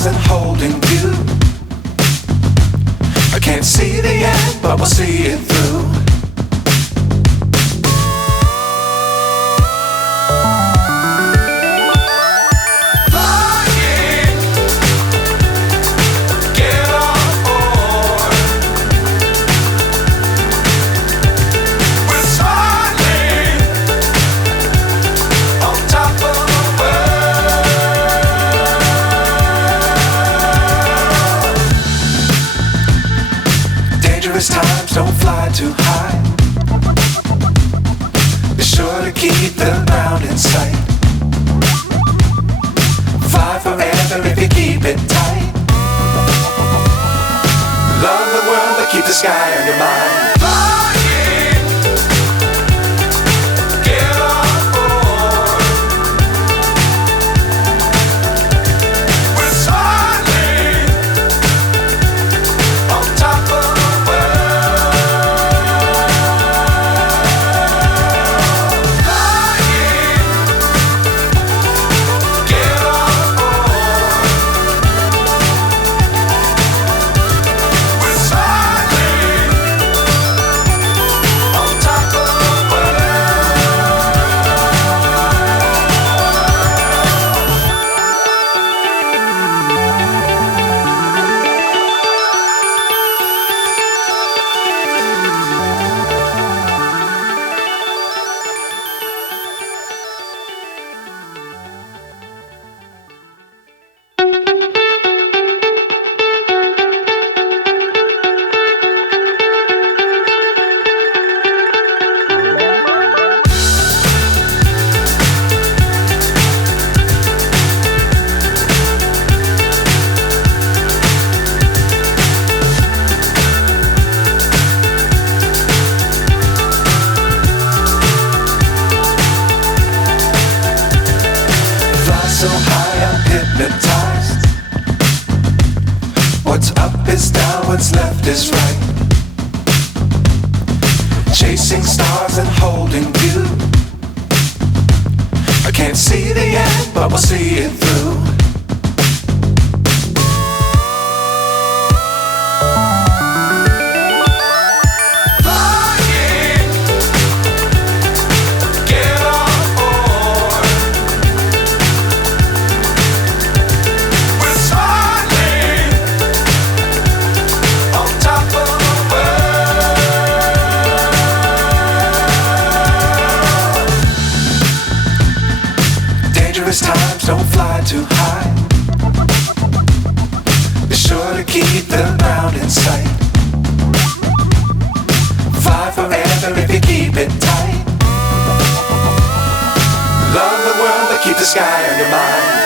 stars and holding you. I can't see the end, but we'll see it through. Times don't fly too high. Be sure to keep the ground in sight. Fly forever if you keep it tight. Love the world but keep the sky on your mind. So high I'm hypnotized. What's up is down, what's left is right. Chasing stars and holding you. I can't see the end, but we'll see it through. Times don't fly too high. Be sure to keep the ground in sight. Fly forever if you keep it tight. Love the world but keep the sky on your mind.